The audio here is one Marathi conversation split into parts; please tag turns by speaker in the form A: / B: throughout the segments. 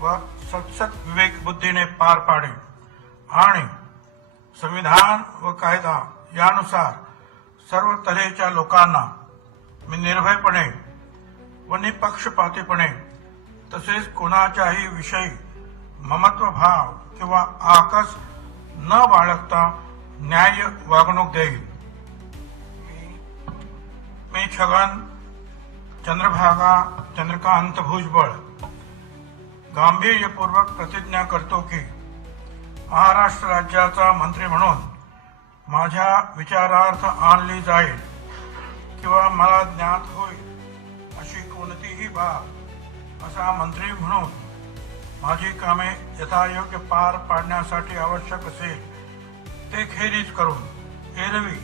A: व सत्सत विवेक बुद्धीने पार पाडे. आणि संविधान व कायदा यानुसार सर्व तऱ्हेच्या लोकांना मी निर्भयपणे व निपक्षपातीपणे तसेच कोणाच्याही विषयी ममत्व भाव किंवा आकस न बाळगता न्याय वागणूक देईल. मी छगन चंद्रभागा चंद्रकांत भुजबळ. गांभीर्यपूर्वक प्रतिज्ञा करतो की महाराष्ट्र राज्याचा मंत्री म्हणून माझ्या विचारार्थ आणली जाईल किंवा मला ज्ञात होईल अशी कोणतीही बाब असा मंत्री म्हणून माझी कामे यथायोग्य पार पाडण्यासाठी आवश्यक असेल ते खेरीज करून एरवी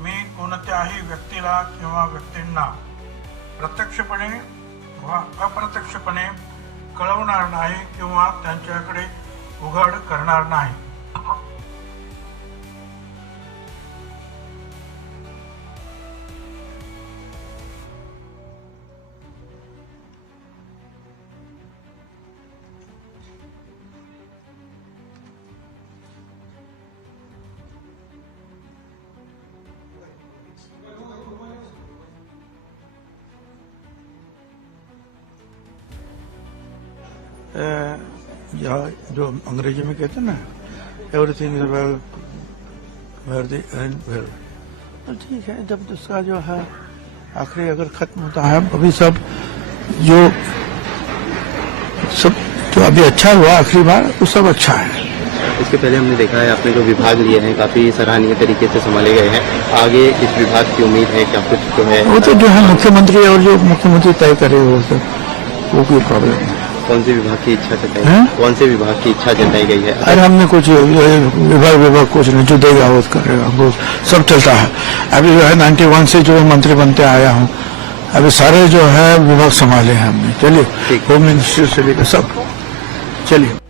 A: मी कोणत्याही व्यक्तीला किंवा व्यक्तींना प्रत्यक्षपणे वा अप्रत्यक्षपणे कळवणार नाही किंवा त्यांच्याकडे उघड करणार नाही.
B: या जो अंग्रेज़ी में कहते हैं ना एवरीथिंग इज़ वेल वर्दी एंड वेल तो ठीक है जब उसका जो है आखिरी अगर खत्म होता है अभी सब जो सब जो अभी अच्छा हुआ आखिरी बार वो सब अच्छा है।
C: इसके पहले हमने देखा है आपने जो विभाग लिए हैं काफ़ी सराहनीय तरीके से संभाले गए हैं। आगे इस विभाग की उम्मीद है क्या कुछ जो है।
B: वो तो जो है मुख्यमंत्री और जो मुख्यमंत्री तय करे वो सब वो कोई प्रॉब्लम नहीं।
C: कौन से विभाग की इच्छा जताई?
B: है?
C: कौन से विभाग की इच्छा जताई गई है?
B: अरे हमने कुछ विभाग विभाग कुछ नहीं जो देगा वो करेगा हमको सब चलता है। अभी जो है नाइन्टी वन से जो मंत्री बनते आया हूँ अभी सारे जो है विभाग संभाले हैं हमने। चलिए होम मिनिस्ट्री से लेकर सब। चलिए।